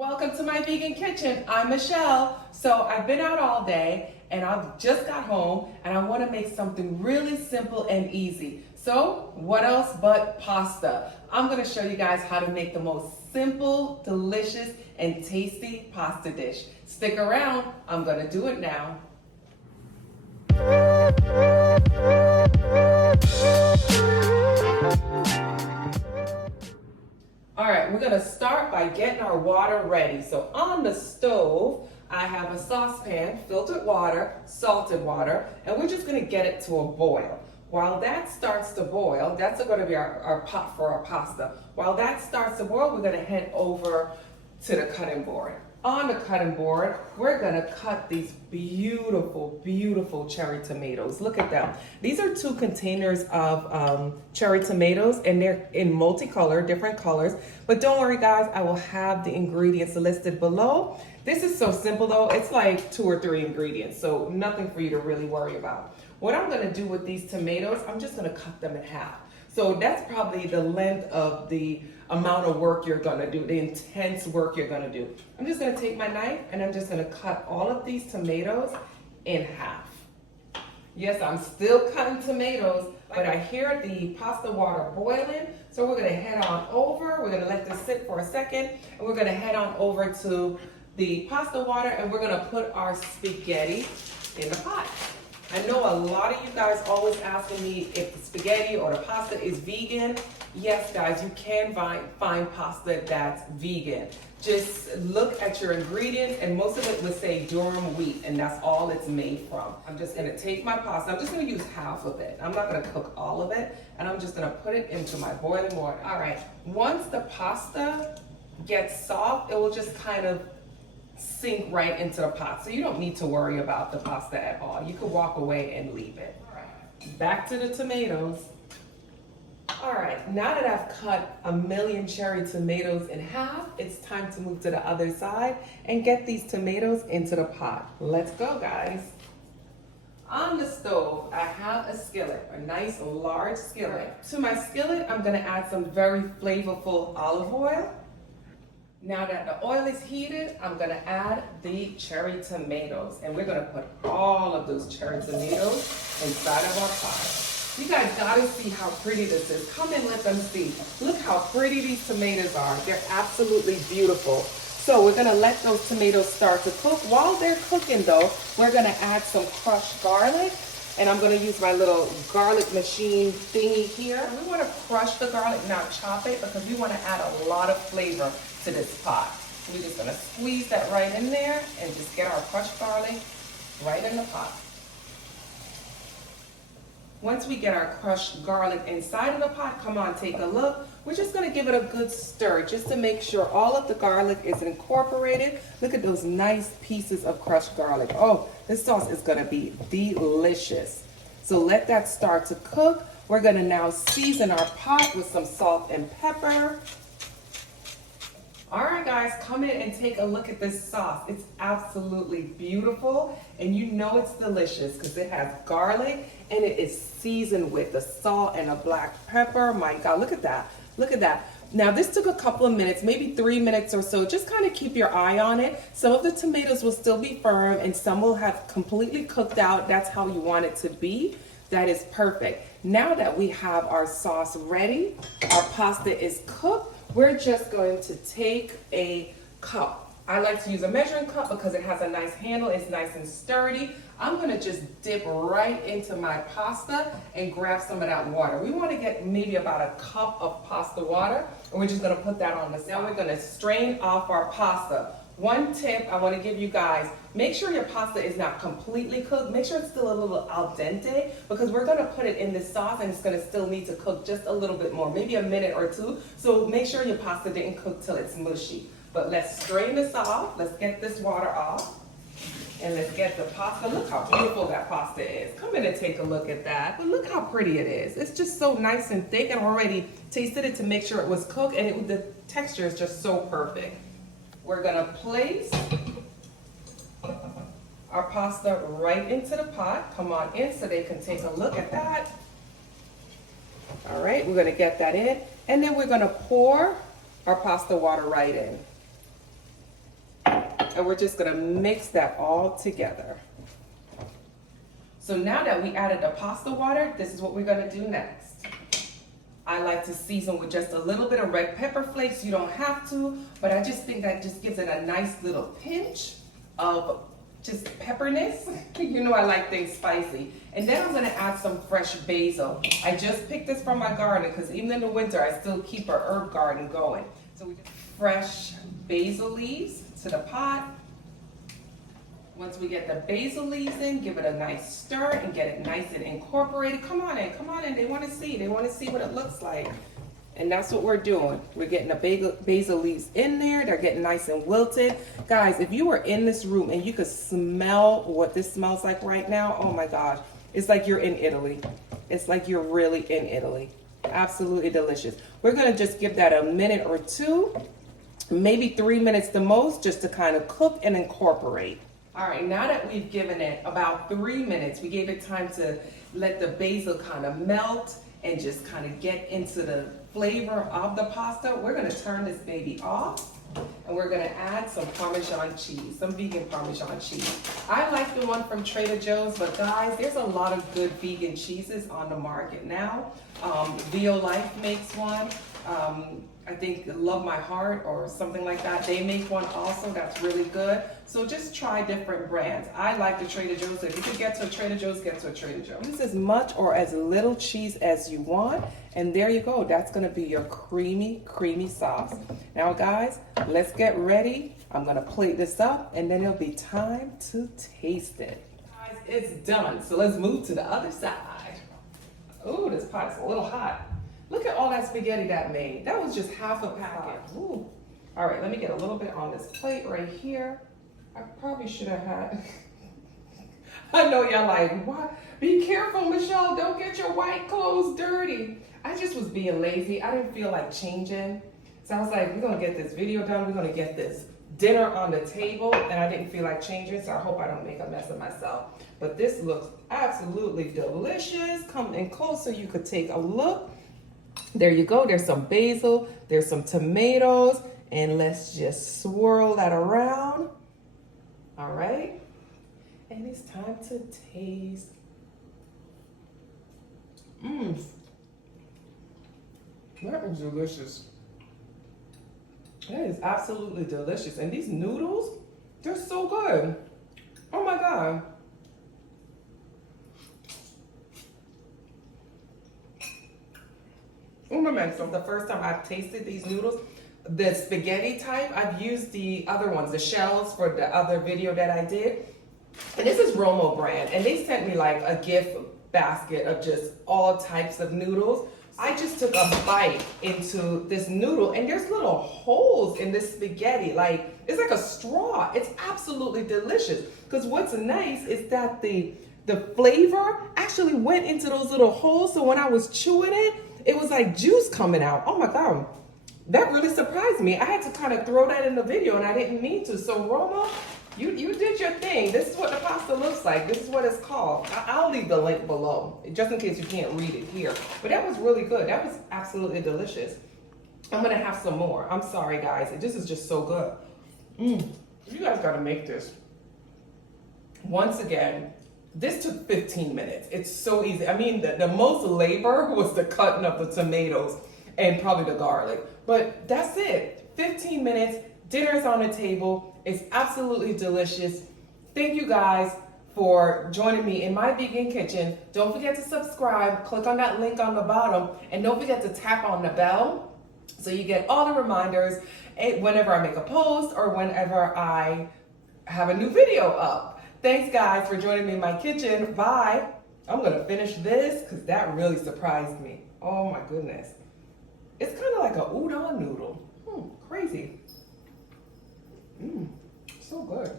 Welcome to my vegan kitchen. I'm Michelle. So I've been out all day and I've just got home and I want to make something really simple and easy. So what else but pasta? I'm going to show you guys how to make the most simple, delicious, and tasty pasta dish. Stick around. I'm going to do it now. All right, we're gonna start by getting our water ready. So on the stove, I have a saucepan, filtered water, salted water, and we're just gonna get it to a boil. While that starts to boil, that's gonna be our pot for our pasta. While that starts to boil, we're gonna head over to the cutting board. On the cutting board, we're gonna cut these beautiful, beautiful cherry tomatoes. Look at them. These are 2 containers of cherry tomatoes, and they're in multicolor, different colors. But don't worry guys, I will have the ingredients listed below. This is so simple though, it's like 2 or 3 ingredients, so nothing for you to really worry about. What I'm gonna do with these tomatoes, I'm just gonna cut them in half. So that's probably the length of the amount of work you're gonna do, the intense work you're gonna do. I'm just gonna take my knife and I'm just gonna cut all of these tomatoes in half. Yes, I'm still cutting tomatoes, but I hear the pasta water boiling, so we're gonna head on over. We're gonna let this sit for a second, and we're gonna head on over to the pasta water, and we're gonna put our spaghetti in the pot. I know a lot of you guys always asking me if the spaghetti or the pasta is vegan. Yes, guys, you can find pasta that's vegan. Just look at your ingredients, and most of it would say durum wheat, and that's all it's made from. I'm just gonna take my pasta, I'm just gonna use half of it. I'm not gonna cook all of it, and I'm just gonna put it into my boiling water. All right, once the pasta gets soft, it will just kind of sink right into the pot. So you don't need to worry about the pasta at all. You could walk away and leave it. All right, back to the tomatoes. All right, now that I've cut a million cherry tomatoes in half, it's time to move to the other side and get these tomatoes into the pot. Let's go, guys. On the stove, I have a skillet, a nice large skillet. To my skillet, I'm gonna add some very flavorful olive oil. Now that the oil is heated, I'm gonna add the cherry tomatoes, and we're gonna put all of those cherry tomatoes inside of our pot. You guys gotta see how pretty this is. Come and let them see. Look how pretty these tomatoes are. They're absolutely beautiful. So we're gonna let those tomatoes start to cook. While they're cooking though, we're gonna add some crushed garlic. And I'm gonna use my little garlic machine thingy here. We wanna crush the garlic, not chop it, because we wanna add a lot of flavor to this pot. So we're just gonna squeeze that right in there and just get our crushed garlic right in the pot. Once we get our crushed garlic inside of the pot, come on, take a look. We're just gonna give it a good stir just to make sure all of the garlic is incorporated. Look at those nice pieces of crushed garlic. Oh, this sauce is gonna be delicious. So let that start to cook. We're gonna now season our pot with some salt and pepper. All right, guys, come in and take a look at this sauce. It's absolutely beautiful, and you know it's delicious because it has garlic and it is seasoned with the salt and the black pepper. My God, look at that. Look at that. Now, this took a couple of minutes, maybe 3 minutes or so. Just kind of keep your eye on it. Some of the tomatoes will still be firm and some will have completely cooked out. That's how you want it to be. That is perfect. Now that we have our sauce ready, our pasta is cooked, we're just going to take a cup. I like to use a measuring cup because it has a nice handle, it's nice and sturdy. I'm gonna just dip right into my pasta and grab some of that water. We wanna get maybe about a cup of pasta water, and we're just gonna put that on the side. Now we're gonna strain off our pasta. One tip I wanna give you guys, make sure your pasta is not completely cooked. Make sure it's still a little al dente, because we're gonna put it in this sauce and it's gonna still need to cook just a little bit more, maybe a minute or 2. So make sure your pasta didn't cook till it's mushy. But let's strain this off. Let's get this water off. And let's get the pasta. Look how beautiful that pasta is. Come in and take a look at that. But look how pretty it is. It's just so nice and thick, and I already tasted it to make sure it was cooked, and the texture is just so perfect. We're gonna place our pasta right into the pot. Come on in so they can take a look at that. All right, we're gonna get that in, and then we're gonna pour our pasta water right in. and we're just gonna mix that all together. So now that we added the pasta water, this is what we're gonna do next. I like to season with just a little bit of red pepper flakes. You don't have to, but I just think that just gives it a nice little pinch of just pepperness. You know I like things spicy. And then I'm gonna add some fresh basil. I just picked this from my garden because even in the winter, I still keep our herb garden going. So we just fresh basil leaves to the pot. Once we get the basil leaves in, give it a nice stir and get it nice and incorporated. Come on in, they wanna see what it looks like. And that's what we're doing. We're getting the basil leaves in there. They're getting nice and wilted. Guys, if you were in this room and you could smell what this smells like right now, oh my gosh. It's like you're in Italy. It's like you're really in Italy. Absolutely delicious. We're gonna just give that a minute or two, maybe 3 minutes the most, just to kind of cook and incorporate. All right, now that we've given it about 3 minutes, we gave it time to let the basil kind of melt and just kind of get into the flavor of the pasta. We're gonna turn this baby off and we're gonna add some Parmesan cheese, some vegan Parmesan cheese. I like the one from Trader Joe's, but guys, there's a lot of good vegan cheeses on the market now. Bio Life makes one. I think Love My Heart or something like that. They make one also that's really good. So just try different brands. I like the Trader Joe's. If you could get to a Trader Joe's, get to a Trader Joe's. Use as much or as little cheese as you want. And there you go. That's gonna be your creamy, creamy sauce. Now guys, let's get ready. I'm gonna plate this up and then it'll be time to taste it. Guys, it's done. So let's move to the other side. Oh, this pot's a little hot. Look at all that spaghetti that made. That was just half a packet. Ooh. All right, let me get a little bit on this plate right here. I probably should have had, I know y'all like, what? Be careful, Michelle, don't get your white clothes dirty. I just was being lazy. I didn't feel like changing. So I was like, we're gonna get this video done. We're gonna get this dinner on the table, and I didn't feel like changing, so I hope I don't make a mess of myself. But this looks absolutely delicious. Come in close so you could take a look. There you go. There's some basil, there's some tomatoes, and let's just swirl that around. All right. And it's time to taste. That is delicious. That is absolutely delicious. And these noodles, they're so good. Oh my God. So the first time I've tasted these noodles, the spaghetti type, I've used the other ones, the shells for the other video that I did. And this is Romo brand, and they sent me like a gift basket of just all types of noodles. I just took a bite into this noodle and there's little holes in this spaghetti. Like, it's like a straw. It's absolutely delicious. Because what's nice is that the flavor actually went into those little holes. So when I was chewing it, it was like juice coming out. Oh my God. That really surprised me. I had to kind of throw that in the video and I didn't mean to. So Roma, you did your thing. This is what the pasta looks like. This is what it's called. I'll leave the link below, just in case you can't read it here. But that was really good. That was absolutely delicious. I'm gonna have some more. I'm sorry, guys. This is just so good. You guys gotta make this. Once again, this took 15 minutes. It's so easy. I mean, the most labor was the cutting of the tomatoes and probably the garlic. But that's it. 15 minutes, dinner's on the table. It's absolutely delicious. Thank you guys for joining me in my vegan kitchen. Don't forget to subscribe. Click on that link on the bottom. And don't forget to tap on the bell so you get all the reminders whenever I make a post or whenever I have a new video up. Thanks guys for joining me in my kitchen. Bye. I'm gonna finish this because that really surprised me. Oh my goodness. It's kind of like a udon noodle. Crazy. So good.